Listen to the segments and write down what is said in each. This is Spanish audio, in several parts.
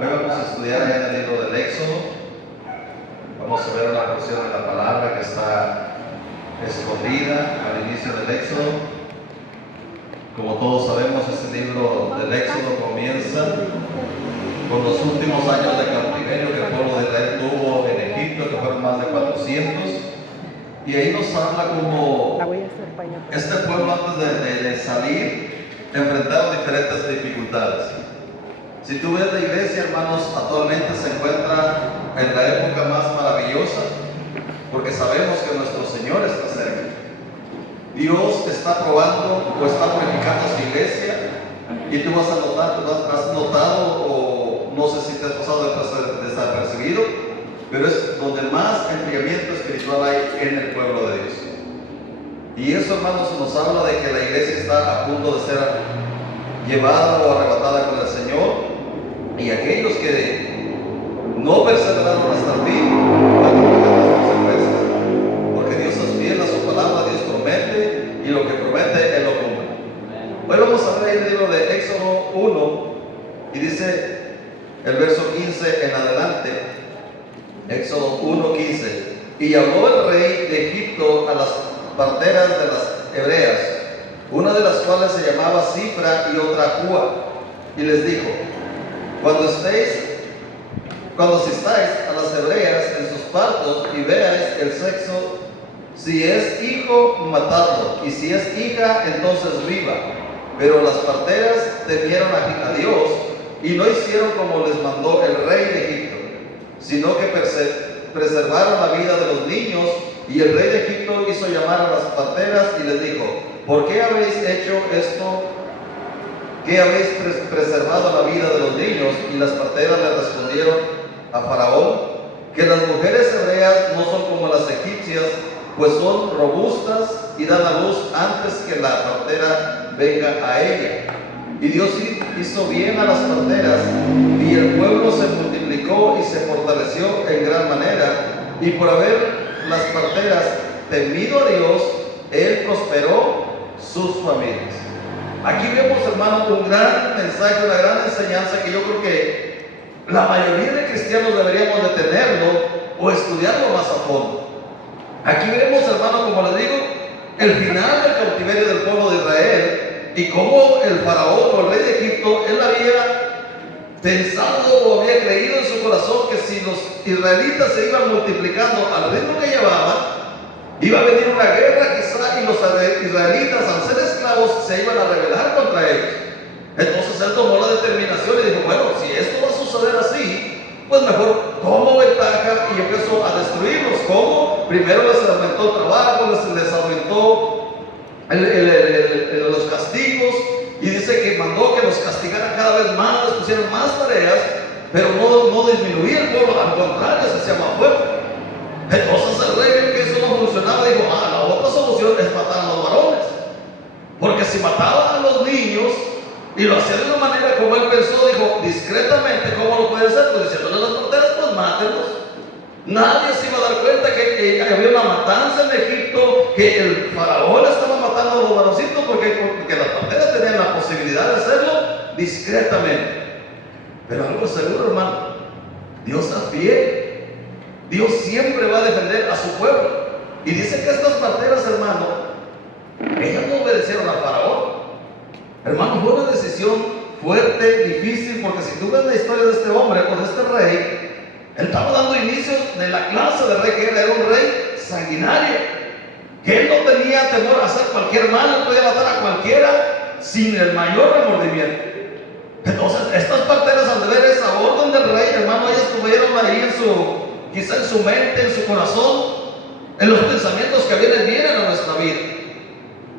Hoy vamos a estudiar en el libro del Éxodo. Vamos a ver una porción de la palabra que está escondida al inicio del Éxodo. Como todos sabemos, este libro del Éxodo comienza con los últimos años de cautiverio que el pueblo de Israel tuvo en Egipto, que fueron más de 400. Y ahí nos habla como este pueblo antes de salir enfrentaron diferentes dificultades. Si tú ves la iglesia, hermanos, actualmente se encuentra en la época más maravillosa, porque sabemos que nuestro Señor está cerca. Dios está probando o está purificando su iglesia, y tú vas a notar, has notado, o no sé si te has pasado desapercibido, pero es donde más enfriamiento espiritual hay en el pueblo de Dios. Y eso, hermanos, nos habla de que la iglesia está a punto de ser llevada o arrebatada con el Señor, y aquellos que no perseveraron hasta el fin van a tener las consecuencias, porque Dios es fiel a su palabra. Dios promete, y lo que promete Él lo cumple. Hoy vamos a ver el libro de Éxodo 1, y dice el verso 15 en adelante. Éxodo 1:15. Y habló el rey de Egipto a las parteras de las hebreas, una de las cuales se llamaba Cifra y otra Púa, y les dijo: Cuando asistáis a las hebreas en sus partos y veáis el sexo, si es hijo, matadlo, y si es hija, entonces viva. Pero las parteras temieron a Dios y no hicieron como les mandó el rey de Egipto, sino que preservaron la vida de los niños. Y el rey de Egipto hizo llamar a las parteras y les dijo: ¿por qué habéis hecho esto? ¿Qué habéis preservado la vida de los niños? Y las parteras le respondieron a Faraón que las mujeres hebreas no son como las egipcias, pues son robustas y dan a luz antes que la partera venga a ella. Y Dios hizo bien a las parteras, y el pueblo se multiplicó y se fortaleció en gran manera. Y por haber las parteras temido a Dios, Él prosperó sus familias. Aquí vemos, hermano, un gran mensaje, una gran enseñanza que yo creo que la mayoría de cristianos deberíamos de tenerlo o estudiarlo más a fondo. Aquí vemos, hermano, como les digo, el final del cautiverio del pueblo de Israel, y cómo el faraón o el rey de Egipto, él había pensado o había creído en su corazón que si los israelitas se iban multiplicando al ritmo que llevaban, iba a venir una guerra quizá, y los israelitas, al ser esclavos, se iban a rebelar contra ellos. Entonces él tomó la determinación y dijo: bueno, si esto va a suceder así, pues mejor tomo ventaja y empiezo a destruirlos. ¿Cómo? Primero les aumentó el trabajo, les aumentó los castigos, y dice que mandó que los castigaran cada vez más, les pusieron más tareas, pero no disminuía el pueblo, al contrario, se hacía más fuerte. Entonces el rey vio que eso no funcionaba, dijo: la otra solución es matar a los varones, porque si mataban a los niños y lo hacía de una manera como él pensó, dijo discretamente, ¿cómo lo puede hacer? Pues diciéndole a las parteras: pues mátenlos. Nadie se iba a dar cuenta que había una matanza en Egipto, que el faraón estaba matando a los varoncitos, porque las parteras tenían la posibilidad de hacerlo discretamente. Pero algo seguro, hermano, Dios es fiel. Dios siempre va a defender a su pueblo. Y dice que estas parteras, hermano, ellas no obedecieron al faraón. Hermano, fue una decisión fuerte, difícil, porque si tú ves la historia de este hombre o de este rey, él estaba dando inicio de la clase de rey que era un rey sanguinario, que él no tenía temor a hacer cualquier mal, él podía matar a cualquiera sin el mayor remordimiento. Entonces estas parteras, al ver esa orden del rey, hermano, ellas tuvieron ahí quizá en su mente, en su corazón, en los pensamientos que vienen a nuestra vida.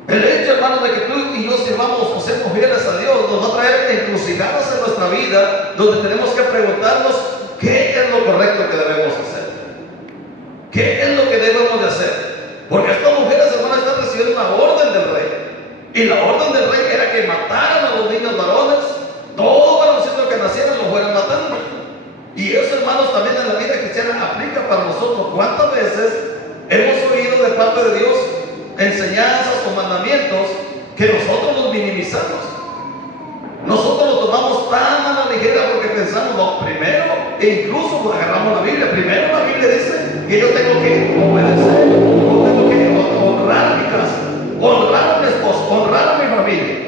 El hecho, hermano, de que tú y yo sirvamos o seamos fieles a Dios nos va a traer encrucijadas en nuestra vida, donde tenemos que preguntarnos qué es lo correcto que debemos hacer, qué es lo que debemos de hacer. Porque estas mujeres, hermano, están recibiendo una orden del rey, y la orden del rey era que mataran a los niños varones, todo varoncito que nacieran lo fueran matando. Y eso, hermanos, también en la vida cristiana aplica para nosotros. ¿Cuántas veces hemos oído de parte de Dios enseñanzas o mandamientos que nosotros los minimizamos? Nosotros lo tomamos tan a la ligera porque pensamos, no, primero, e incluso agarramos la Biblia, primero la Biblia dice que yo tengo que obedecer, yo tengo que honrar a mi casa, honrar a mi esposo, honrar a mi familia.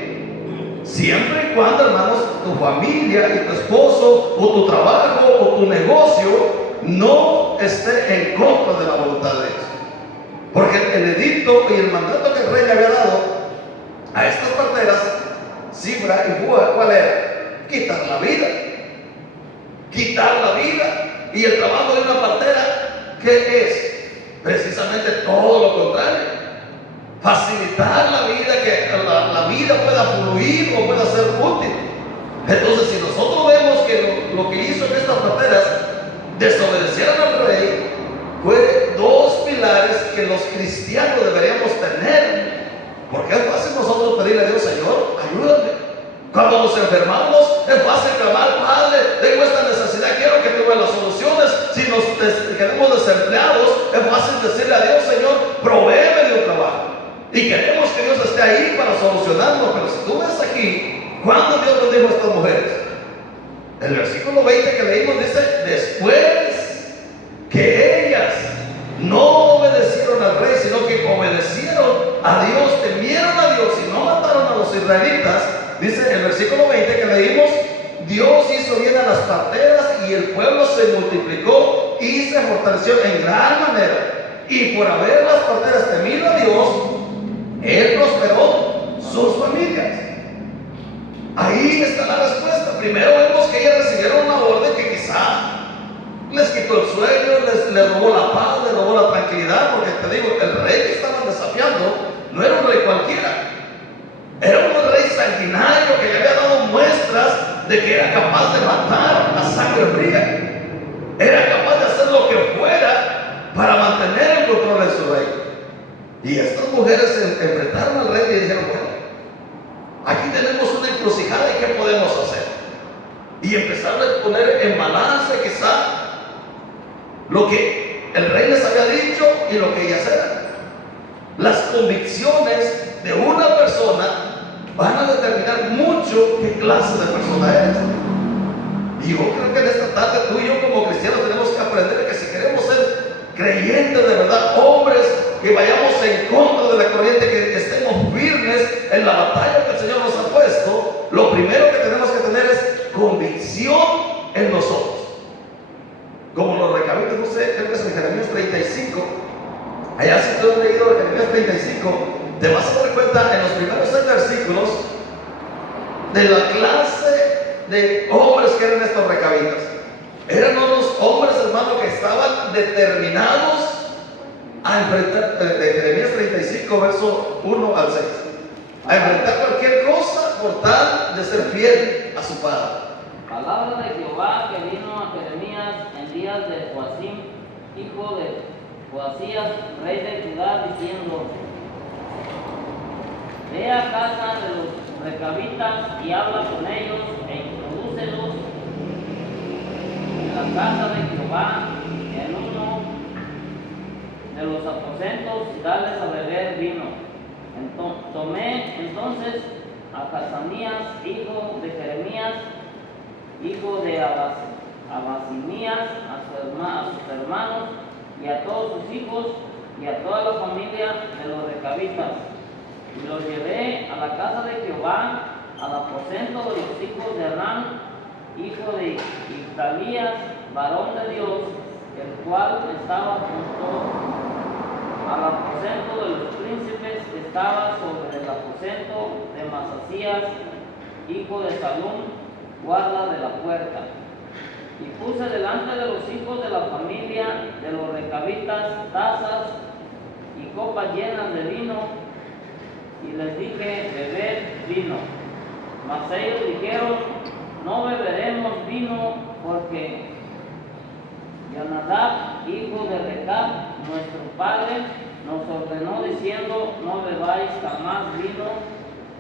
Siempre y cuando, hermanos, tu familia y tu esposo, o tu trabajo, o tu negocio, no esté en contra de la voluntad de Dios. Porque el edicto y el mandato que el rey le había dado a estas parteras, Sifra y Fúa, ¿cuál era? Quitar la vida. Quitar la vida. Y el trabajo de una partera, ¿qué es? Precisamente todo lo contrario. Facilitar la vida, que la vida pueda fluir o pueda ser útil. Entonces, si nosotros vemos que lo que hizo que estas parteras desobedecieran al rey, fue dos pilares que los cristianos deberíamos tener. Porque es fácil nosotros pedirle a Dios, Señor, ayúdame. Cuando nos enfermamos, es fácil clamar, Padre, tengo esta necesidad, quiero que tú me las soluciones. Si nos quedamos desempleados, es fácil decirle a Dios, Señor, provéeme de un trabajo. Y queremos que Dios esté ahí para solucionarlo. Pero si tú ves aquí, ¿cuándo Dios bendijo a estas mujeres? El versículo 20 que leímos dice, después que ellas no obedecieron al rey, sino que obedecieron a Dios, temieron a Dios y no mataron a los israelitas. Dice el versículo 20 que leímos, Dios hizo bien a las parteras y el pueblo se multiplicó y se fortaleció en gran manera. Y por haber las parteras temido a Dios, Él prosperó sus familias. Ahí está la respuesta. Primero vemos que ellas recibieron una orden que quizá les quitó el sueño, les robó la paz, les robó la tranquilidad, porque te digo, el rey que estaban desafiando no era un rey cualquiera. Era un rey sanguinario que le había dado muestras de que era capaz de matar a sangre fría. Era capaz de hacer lo que fuera para mantener el control de su reino. Y estas mujeres se enfrentaron al rey y dijeron, bueno, aquí tenemos una encrucijada y ¿qué podemos hacer? Y empezaron a poner en balance quizá lo que el rey les había dicho y lo que ellas eran. Las convicciones de una persona van a determinar mucho qué clase de persona eres. Y yo creo que en esta tarde tú y yo como cristianos tenemos que aprender que si queremos ser creyentes de verdad, hombres que vayamos en contra de la corriente, que estemos firmes en la batalla que el Señor nos ha puesto, lo primero que tenemos que tener es convicción en nosotros. Como los recabitas, no sé, creo que es en Jeremías 35. Allá si tú has leído Jeremías 35, te vas a dar cuenta en los primeros 6 versículos de la clase de hombres que eran estos recabitas. Eran unos hombres, hermano, que estaban determinados a enfrentar, de Jeremías 35, verso 1 al 6, a enfrentar cualquier cosa por tal de ser fiel a su padre. Palabra de Jehová que vino a Jeremías en días de Joacim, hijo de Joacías, rey de Judá, diciendo: Ve a casa de los recabitas y habla con ellos e introdúcelos en la casa de Jehová en uno de los aposentos y dales a beber vino. Tomé entonces a Hazanías, hijo de Jeremías, hijo de Abasinías, a sus hermanos y a todos sus hijos y a toda la familia de los recabitas, y los llevé a la casa de Jehová, al aposento de los hijos de Anán, hijo de Ictalías, varón de Dios, el cual estaba junto al aposento de los príncipes, que estaba sobre el aposento de Masasías, hijo de Salum, guarda de la puerta. Y puse delante de los hijos de la familia de los recabitas tazas y copas llenas de vino, y les dije: bebed vino. Mas ellos dijeron: no beberemos vino, porque Jonadab, hijo de Recab, nuestro padre, nos ordenó diciendo: no bebáis jamás vino,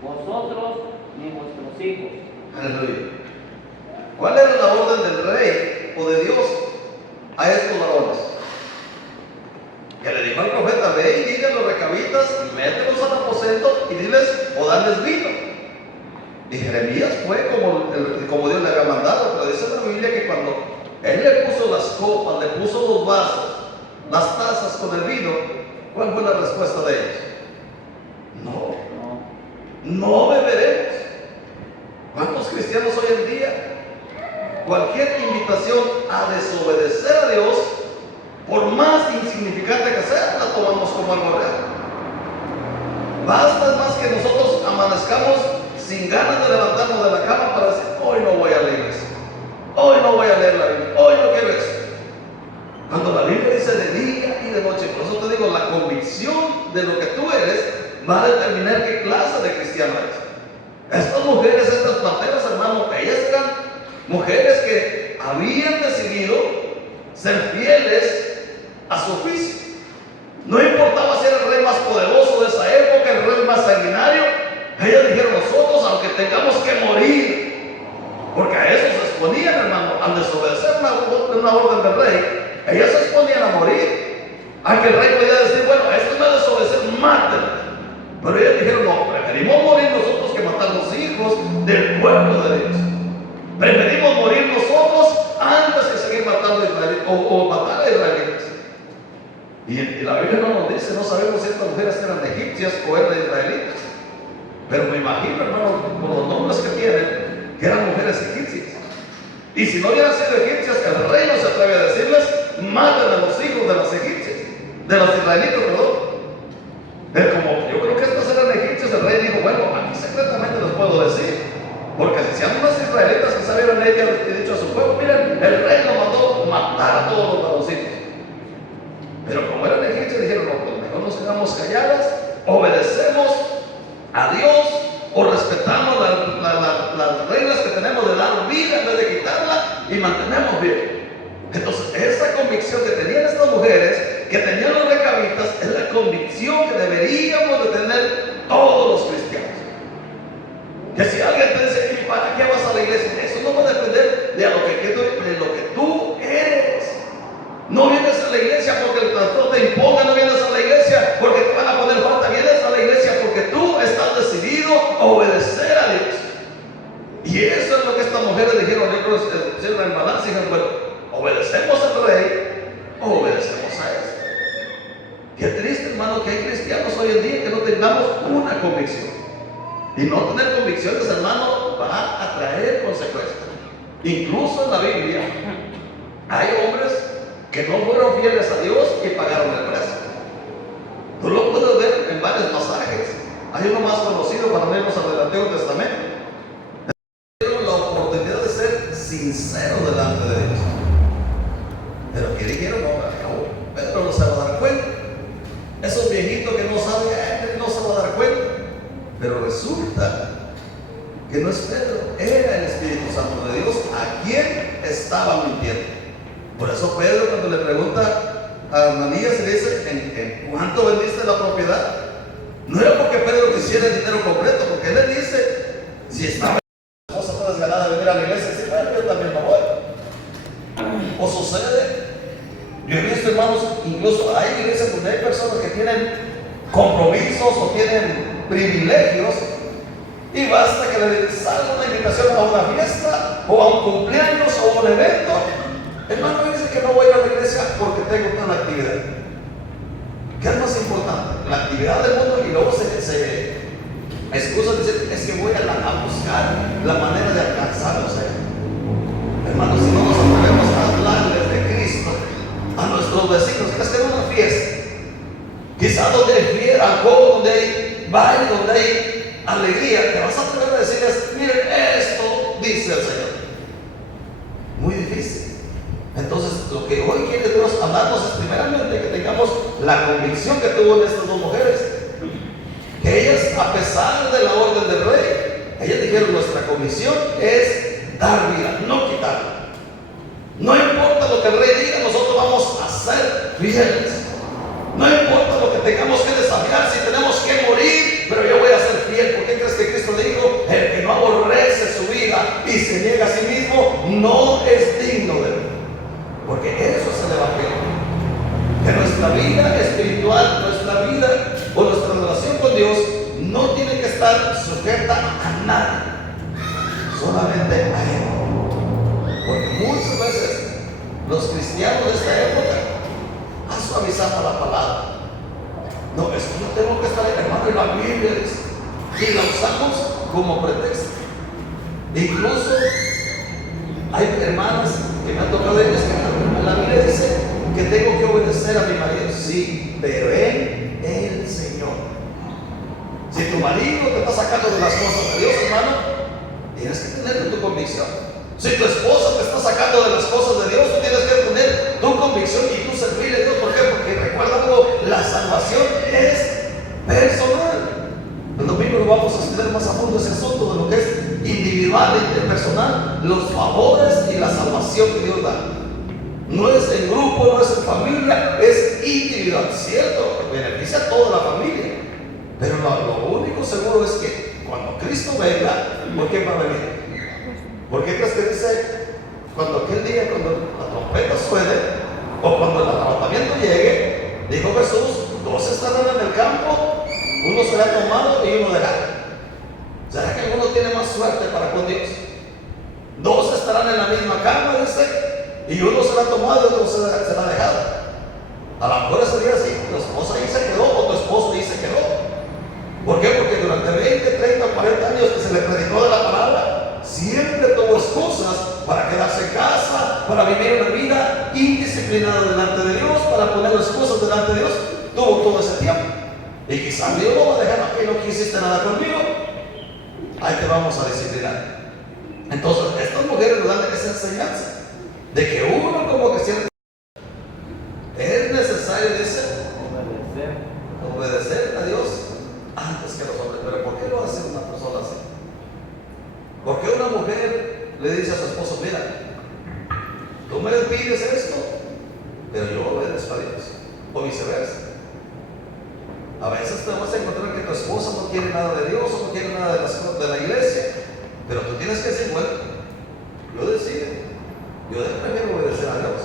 vosotros ni vuestros hijos. Aleluya. ¿Cuál era la orden del rey o de Dios a estos varones? Que le dijo al profeta: ve y dile a los recabitas, mételos al aposento y diles, o darles vino. Y Jeremías fue como Dios le había mandado, pero dice la copas, le puso los vasos, las tazas con el vino, ¿cuál fue la respuesta de ellos? No, no beberemos. ¿Cuántos cristianos hoy en día, cualquier invitación a desobedecer a Dios, por más insignificante que sea, la tomamos como algo real? Basta más que nosotros amanezcamos sin ganas de levantarnos de la cama para decir, hoy no voy a la iglesia, hoy no voy a leer la Biblia, hoy no quiero eso. Cuando la Biblia dice de día y de noche, por eso te digo, la convicción de lo que tú eres va a determinar qué clase de cristiano eres. Estas mujeres, estas parteras, hermano, ellas eran mujeres que habían decidido ser fieles a su oficio. No importaba si era el rey más poderoso de esa época, el rey más sanguinario. Ellas dijeron, nosotros, aunque tengamos que morir, porque a eso se exponían, hermano, al desobedecer una orden del rey, ellas se exponían a morir. A que el rey podía decir, bueno, esto no es desobedecer, mátenlo. Pero ellas dijeron, no, preferimos morir nosotros que matar los hijos del pueblo de Dios. Preferimos morir nosotros antes que seguir matando a israelitas o matar a israelitas. Y la Biblia no nos dice, no sabemos si estas mujeres eran egipcias o eran israelitas. Pero me imagino, hermano, por los nombres que tienen, que eran mujeres egipcias. Y si no hubieran sido egipcias, el rey no se atreve a decirles, maten a los hijos de los egipcios, de los israelitas, perdón. Como yo creo que estas eran egipcias, el rey dijo, bueno, aquí secretamente les puedo decir, porque si sean unas israelitas que sabieron ella dicho a su pueblo, miren, el rey lo mandó matar a todos los varoncitos. Pero como eran egipcios, dijeron, no, pues mejor nos quedamos calladas, obedecemos a Dios o respetamos las reglas que tenemos de dar vida en vez de quitarla y mantenemos bien. Entonces, esa convicción que tenían estas mujeres, que tenían los recabitas, es la convicción que deberíamos de tener todos los cristianos. Que si alguien te dice, ¿y para qué vas a la iglesia? Eso no va a depender de lo que tú eres. No vienes a la iglesia porque el pastor te imponga, no vienes a la iglesia porque te van a poner falta, vienes a la iglesia porque tú estás decidido a obedecer a Dios. Y eso es lo que estas mujeres dijeron, ellos hicieron el balance y dijeron, bueno, obedecemos al rey o obedecemos a él. Qué triste, hermano, que hay cristianos hoy en día que no tengamos una convicción. Y no tener convicciones, hermano, va a traer consecuencias. Incluso en la Biblia hay hombres que no fueron fieles a Dios y pagaron el precio. Tú lo puedes ver en varios pasajes. Hay uno más conocido para vernos al del Antiguo Testamento. Tuvieron la oportunidad de ser sinceros delante de Dios. Pero que dijeron, no, Pedro no se va a dar cuenta. Esos viejitos que no saben, no se va a dar cuenta. Pero resulta que no es Pedro, era el Espíritu Santo de Dios a quien estaba mintiendo. Por eso Pedro, cuando le pregunta a Ananías, le dice, ¿en cuánto vendiste la propiedad? No era porque Pedro quisiera el dinero completo, porque él le dice, si estaba la esposa toda desganada de venir a la iglesia, dice, bueno, yo también me voy. O sucede, yo he visto, hermanos, incluso hay iglesias donde hay personas que tienen compromisos o tienen privilegios, y basta que le salga una invitación a una fiesta o a un cumpleaños o a un evento. Hermano, me dice que no voy a ir a la iglesia porque tengo una actividad. ¿Qué es más importante? La actividad del mundo, y luego se excusa decir, es que voy a buscar la manera de alcanzarlos. Hermanos, si no nos atrevemos a hablarles de Cristo a nuestros vecinos, que es una fiesta, quizás donde hay fiesta, alcohol, donde hay baile, donde hay alegría, te vas a atrever a decirles, miren, esto dice el Señor. Muy difícil. Entonces, lo que hoy quiere Dios hablarnos es primeramente que tengamos la convicción que tuvo en estas dos mujeres, que ellas, a pesar de la orden del rey, ellas dijeron, nuestra convicción es dar vida, no quitarla. No importa lo que el rey diga, nosotros vamos a ser fieles. No importa lo que tengamos que desafiar, si tenemos que morir, pero yo voy a ser fiel. ¿Por qué crees que Cristo dijo, el que no aborrece su vida y se niega a sí mismo, no es digno de mí? Porque eso es el Evangelio. Que nuestra vida espiritual, nuestra vida o nuestra relación con Dios no tiene que estar sujeta a nada, solamente a Él. Porque muchas veces Los cristianos de esta época han suavizado la palabra. No, es que yo tengo que estar, hermano, en la Biblia dice, y la usamos como pretexto. Incluso hay hermanas que me han tocado ellas que la Biblia dice que tengo que obedecer a mi marido. Sí, pero en el Señor. Si tu marido te está sacando de las cosas de Dios, hermano, tienes que tener tu convicción. Si tu esposa te está sacando de las cosas de Dios, tú tienes que tener tu convicción y tú servirle a Dios. ¿Por qué? Porque recuerda algo, la salvación es personal. El domingo lo vamos a estudiar más a fondo ese asunto de lo que es individual, interpersonal, los favores y la salvación que Dios da. No es en grupo, no es en familia, es individual. Cierto, beneficia a toda la familia. Pero lo único seguro es que cuando Cristo venga, ¿por qué va a venir? ¿Por qué crees que dice cuando aquel día, cuando la trompeta suene o cuando el arrebatamiento llegue, dijo Jesús, dos estarán en el campo, uno será tomado y uno dejado? ¿Será que alguno tiene más suerte para con Dios? Dos estarán en la misma cama, dice, y uno será tomado y otro será dejado. A lo mejor ese día sí, tu esposa ahí se quedó o tu esposo ahí se quedó. ¿Por qué? Porque durante 20, 30, 40 años que se le predicó de la palabra, siempre tuvo excusas para quedarse en casa, para vivir una vida indisciplinada delante de Dios, para poner las cosas delante de Dios. Tuvo todo ese tiempo. Y quizás Dios lo va a dejar aquí, no quisiste nada conmigo. Ahí te vamos a disciplinar. Entonces, estas mujeres nos dan esa enseñanza de que uno como cristiano es necesario, dice, obedecer a Dios antes que los hombres. Pero ¿por qué lo hace una persona así? ¿Por qué una mujer le dice a su esposo, mira, tú me pides esto, pero yo obedezco a Dios? O viceversa. A veces te vas a encontrar que tu esposa no quiere nada de Dios o no quiere nada de las cosas de la iglesia, pero tú tienes que decir, bueno, yo decido, yo prefiero obedecer a Dios.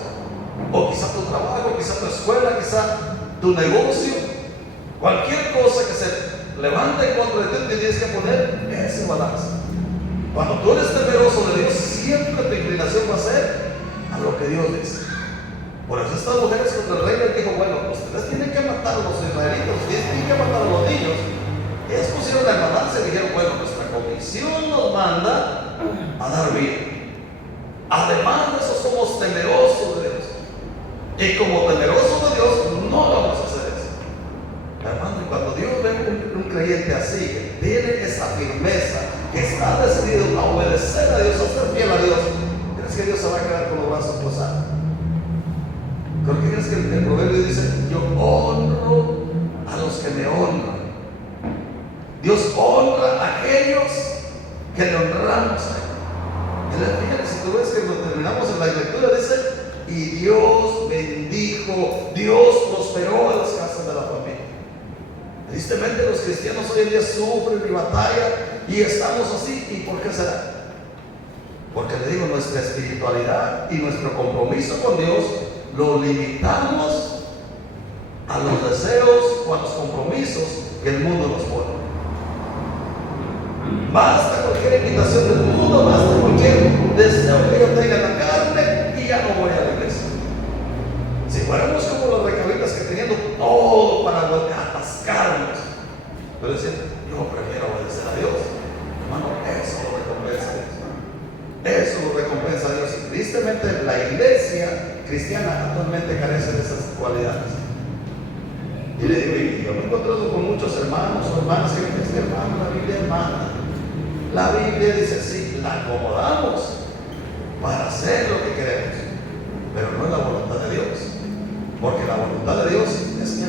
O quizá tu trabajo, quizá tu escuela, quizá tu negocio, cualquier cosa que se levante en contra de ti, te tienes que poner ese balance. Cuando tú eres temeroso de Dios, siempre tu inclinación va a ser a lo que Dios dice. Por eso estas mujeres, cuando el rey les dijo, bueno, ustedes tienen que matar a los israelitas, ustedes tienen que matar a los niños, ellas pusieron la balanza y dijeron, bueno, nuestra convicción nos manda a dar vida. Además de eso, somos temerosos de Dios. Y como temerosos de Dios, no vamos a hacer eso. Hermano, y cuando Dios ve un creyente así, que tiene esa firmeza, que está decidido a obedecer a Dios, a ser fiel a Dios, ¿crees que Dios se va a quedar con los brazos cruzados? ¿Por qué crees que el proverbio dice, yo honro a los que me honran? Dios honra a aquellos que le honramos a Él. Fíjate, si tú ves que cuando terminamos en la lectura dice, y Dios bendijo, Dios prosperó a las casas de la familia. Tristemente los cristianos hoy en día sufren y batallan y estamos así. ¿Y por qué será? Porque le digo, nuestra espiritualidad y nuestro compromiso con Dios lo limitamos a los deseos o a los compromisos que el mundo nos pone. Basta cualquier invitación del mundo, basta cualquier deseo que yo tenga en la carne y ya no voy a la iglesia. Si fuéramos como los recabitas que teniendo todo para atascarnos, pero decir, yo prefiero obedecer a Dios, hermano, eso lo recompensa a Dios. Eso lo recompensa a Dios. Y tristemente la iglesia cristiana actualmente carece de esas cualidades. Y le digo, y yo me he encontrado con muchos hermanos o hermanas que me dicen, hermano, la Biblia manda. La Biblia dice, sí, la acomodamos para hacer lo que queremos, pero no es la voluntad de Dios. Porque la voluntad de Dios es que,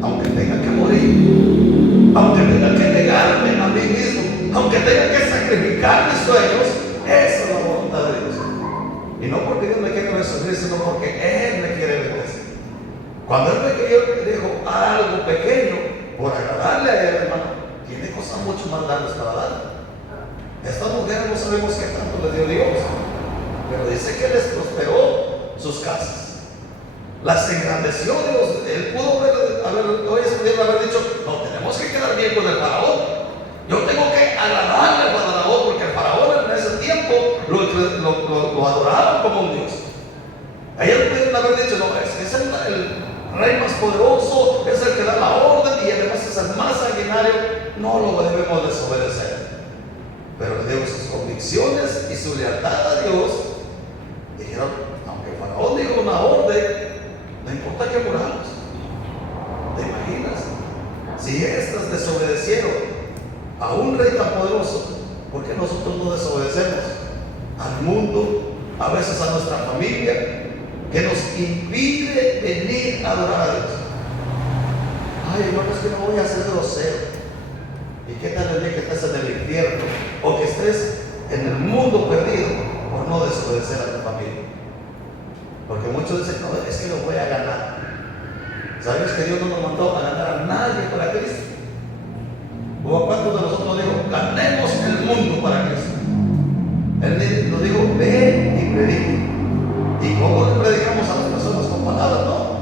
aunque tenga que morir, aunque tenga que negarme a mí mismo, aunque tenga que sacrificar mis sueños, esa es la voluntad de Dios. Y no porque Dios me quiere resolver, sino porque Él me quiere bendecir. Cuando Él me dijo algo pequeño, por agradarle a Él, hermano, tiene cosas mucho más grandes para dar. Estas mujeres no sabemos qué tanto le dio Dios, pero dice que les prosperó sus casas. Las engrandeció Dios. Él pudo haber dicho, no, tenemos que quedar bien con el faraón. Yo tengo que agradarle al faraón, porque el faraón en ese tiempo lo adoraban como un Dios. Ellos pudieron haber dicho, no, es el rey más poderoso, es el que da la orden y además es el más sanguinario, no lo debemos desobedecer. Pero debido a sus convicciones y su lealtad a Dios, dijeron, aunque Faraón dijo una orden, no importa que muramos. ¿Te imaginas? Si estas desobedecieron a un rey tan poderoso, ¿por qué nosotros no desobedecemos al mundo, a veces a nuestra familia, que nos impide venir a adorar a Dios? Ay, hermano, es que no voy a ser grosero. ¿Y qué tal el día que estés en el infierno o que estés en el mundo perdido por no desobedecer a tu familia? Porque muchos dicen, no, es que lo voy a ganar. ¿Sabes que Dios no nos mandó a ganar a nadie para Cristo? ¿O a cuántos de nosotros dijo, ganemos el mundo para Cristo? Él nos dijo, ve y predica. ¿Y cómo le predicamos a las personas? Con palabras, no.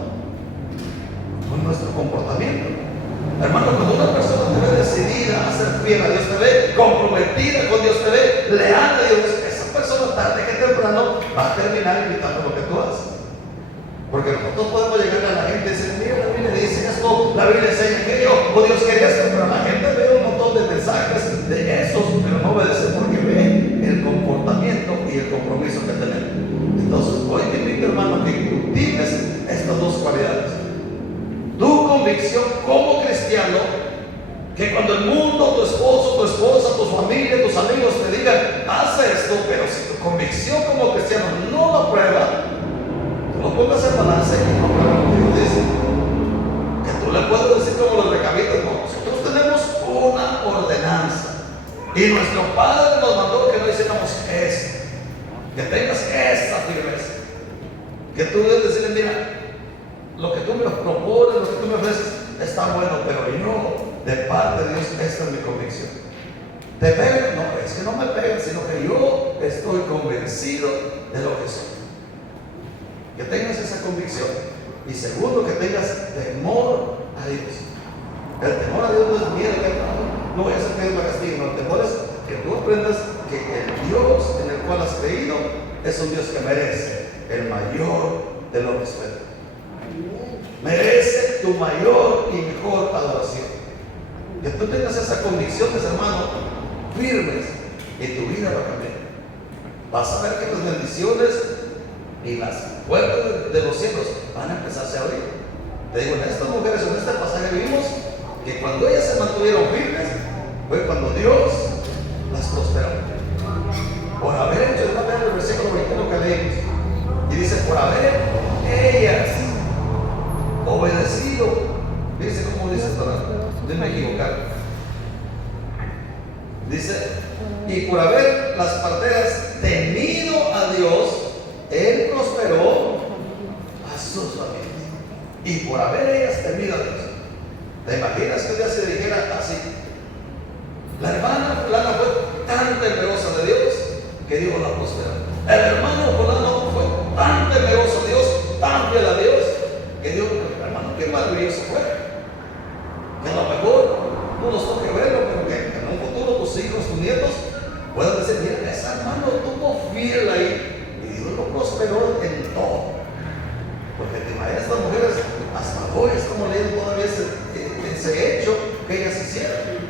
Con nuestro comportamiento. Hermano, cuando una persona te ve decidida a ser fiel a Dios, te ve comprometida con Dios, te ve leal a Dios, esa persona tarde que temprano va a terminar imitando lo que tú haces. Porque nosotros podemos llegar a la gente y decir, mira, la Biblia dice esto, la Biblia enseña que Dios quería esto, pero la gente ve un montón de mensajes de esos, pero no obedece porque ve el comportamiento y el compromiso que tenemos. Entonces, hoy te invito, hermano, que cultives estas dos cualidades. Tu convicción como cristiano, que cuando el mundo, tu esposo, tu esposa, tu familia, tus amigos te digan, haz esto, pero si tu convicción como cristiano no lo aprueba, tú lo pongas en balance y no aprueba lo que Dios dice. Que tú le puedes decir como los recabitas, no, nosotros tenemos una ordenanza y nuestro Padre nos mandó que no hiciéramos esto, que tengas esta firmeza, que tú debes decirle, mira, lo que tú me propones, lo que tú me ofreces, está bueno, pero yo, de parte de Dios, esta es mi convicción. ¿Te pegan? No, es que no me pegan, sino que yo estoy convencido de lo que soy. Que tengas esa convicción. Y segundo, que tengas temor a Dios. El temor a Dios no es miedo, no voy a hacer que Dios me castigue, no, el temor es que tú aprendas que el Dios en el cual has creído es un Dios que merece el mayor de los respetos. Merece tu mayor y mejor adoración. Que tú tengas esas convicciones, hermano, firmes, y tu vida va a cambiar. Vas a ver que las bendiciones y las puertas de los cielos van a empezarse a abrir. Te digo, en estas mujeres, en este pasaje vimos que cuando ellas se mantuvieron firmes, fue cuando Dios las prosperó. Por haber hecho, de manera el versículo 21 que leímos, y dice, por haber ellas obedecido, dice, ¿cómo dice esto? No me equivocar. Dice, y por haber las parteras temido a Dios, Él prosperó a sus familias. Y por haber ellas temido a Dios. ¿Te imaginas que un día se dijera así? La hermana fulana fue tan temerosa de Dios que Dios la prosperó. El hermano fulano fue tan temeroso a Dios, tan fiel a Dios, que Dios, hermano, qué maravilloso fue. Que a lo mejor no nos toque verlo, pero que en un futuro tus hijos, tus nietos puedan decir, mira, ese hermano estuvo fiel ahí y Dios lo prosperó en todo. Porque te imaginas, estas mujeres hasta hoy estamos leyendo todavía ese hecho que ellas hicieron.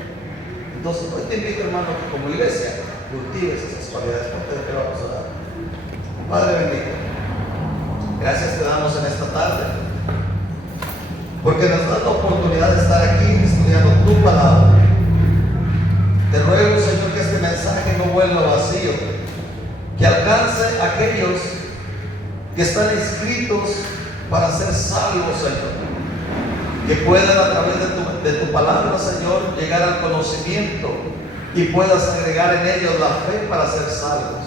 Entonces hoy te invito, hermano, que como iglesia cultives esas cualidades. Ponte de pie, vamos a orar. Padre bendito, gracias te damos en esta tarde, porque nos das la oportunidad de estar aquí estudiando tu palabra. Te ruego, Señor, que este mensaje no vuelva vacío, que alcance a aquellos que están inscritos para ser salvos, Señor, que puedan a través de tu palabra, Señor, llegar al conocimiento y puedas agregar en ellos la fe para ser salvos.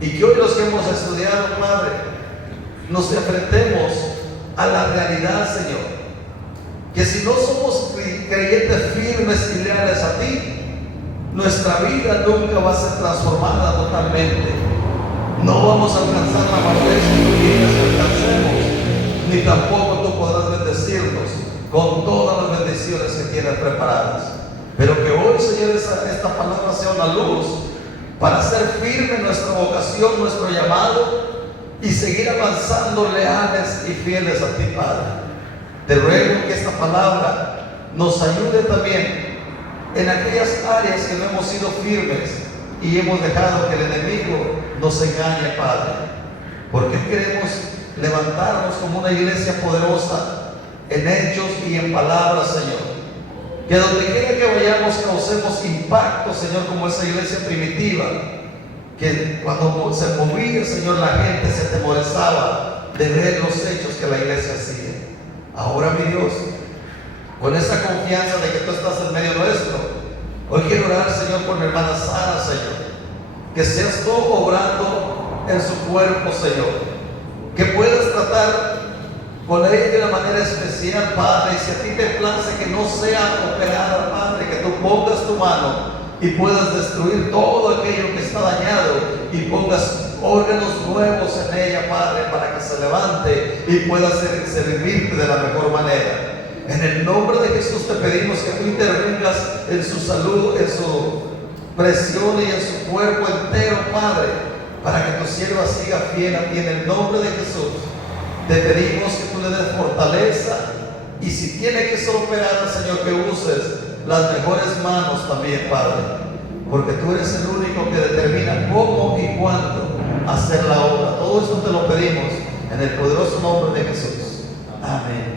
Y que hoy los que hemos estudiado, Padre, nos enfrentemos a la realidad, Señor, que si no somos creyentes firmes y leales a ti, nuestra vida nunca va a ser transformada totalmente. No vamos a alcanzar la madurez que tú quieres que alcancemos, ni tampoco tú podrás bendecirnos con todas las bendiciones que tienes preparadas. Pero que hoy, Señor, esta palabra sea una luz para hacer firme nuestra vocación, nuestro llamado, y seguir avanzando leales y fieles a ti, Padre. Te ruego que esta palabra nos ayude también en aquellas áreas que no hemos sido firmes y hemos dejado que el enemigo nos engañe, Padre. Porque queremos levantarnos como una iglesia poderosa en hechos y en palabras, Señor. Que donde quiera que vayamos causemos impacto, Señor, como esa iglesia primitiva, que cuando se movía, Señor, la gente se atemorizaba de ver los hechos que la iglesia hacía. Ahora, mi Dios, con esa confianza de que tú estás en medio nuestro, hoy quiero orar, Señor, por mi hermana Sara, Señor. Que seas tú obrando en su cuerpo, Señor. Que puedas tratar con ella de una manera especial, Padre. Y si a ti te place que no sea operada, Padre, que tú pongas tu mano y puedas destruir todo aquello que está dañado y pongas órganos nuevos en ella, Padre, para que se levante y pueda servirte de la mejor manera. En el nombre de Jesús te pedimos que tú intervengas en su salud, en su presión y en su cuerpo entero, Padre, para que tu sierva siga fiel a ti. En el nombre de Jesús te pedimos que tú le des fortaleza, y si tiene que ser operada, Señor, que uses las mejores manos también, Padre, porque tú eres el único que determina cómo y cuándo hacer la obra. Todo esto te lo pedimos en el poderoso nombre de Jesús. Amén.